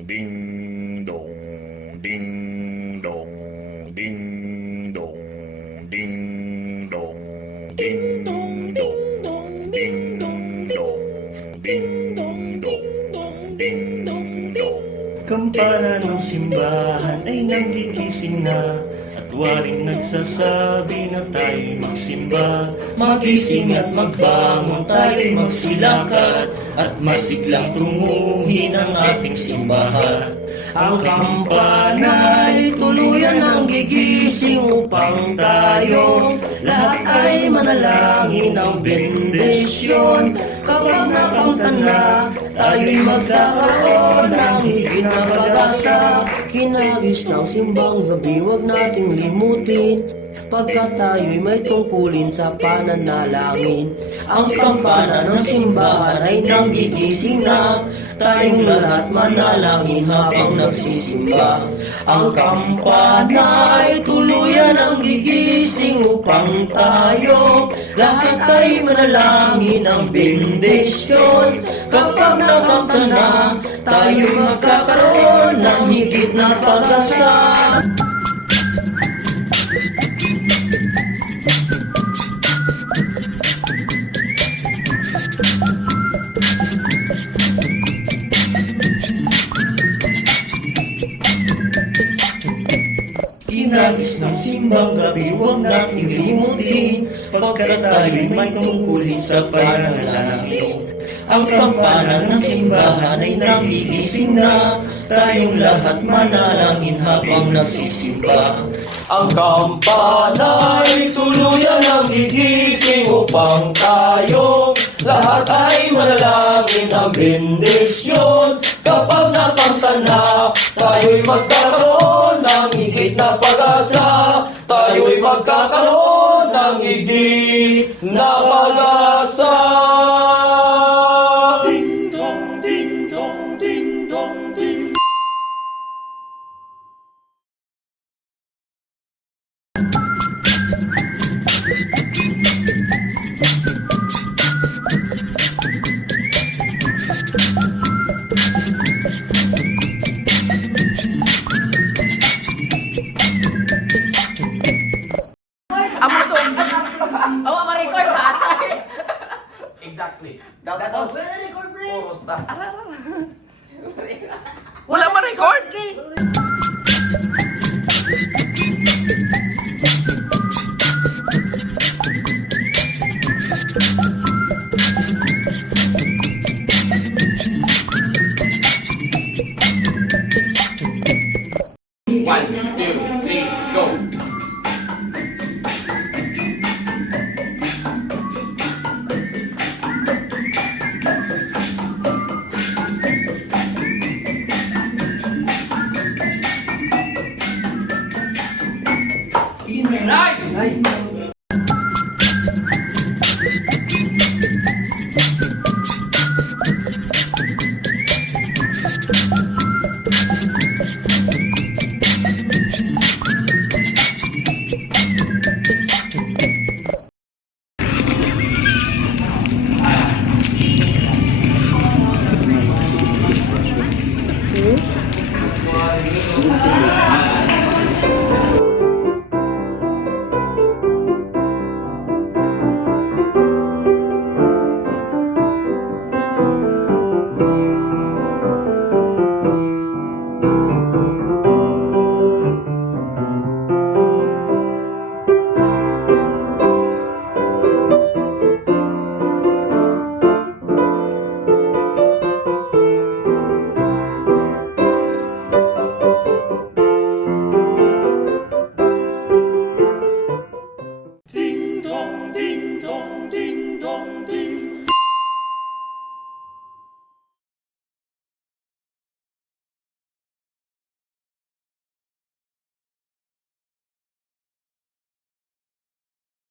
Ding dong, ding dong, ding dong, ding dong, ding dong, ding dong, ding dong, ding dong, ding dong. Kampana ng simbahan ay nanggigising na, at waring nagsasabi na tayo'y magsimba. Magising at magbangon, tayo'y magsilakad, at masiglang tunguhin ang ating simbahan. Ang kampana ay tuluyan ng gigising upang tayo lahat ay manalangin ng bendisyon. Kapag nakamtan na, tayo'y magkakaroon ng higit na pag-asa. Kinagis ng simbang gabi, huwag nating limutin, pagkat tayo'y may tungkulin sa pananalangin. Ang kampana ng simbahan ay nanggigising na, tayong lahat manalangin habang nagsisimba. Ang kampana ay tuluyan ang gigising upang tayo lahat ay manalangin ng bendisyon. Kapag nakamtan na, tayo'y magkakaroon ng higit na pag-asa. Kinagis ng simbang gabi, huwag nating limutin, pagkat tayo'y may tungkulin sa pananalangin. Ang kampana ng simbahan ay nagigising na, tayong lahat manalangin habang nagsisimba. Ang kampana ay tuluyan ang gigising upang tayo lahat ay manalangin ng bendisyon. Kapag nakamtan na, tayo'y magkakaroon ng higit na pag-asa. Tayo'y magkakaroon ng higit na pag-asa. Ding dong, ding dong, ding dong, ding. Ako ma-record ka atay. Exactly. Dapat record, pre. Puros na. Wala ma-record. One, two, three, go.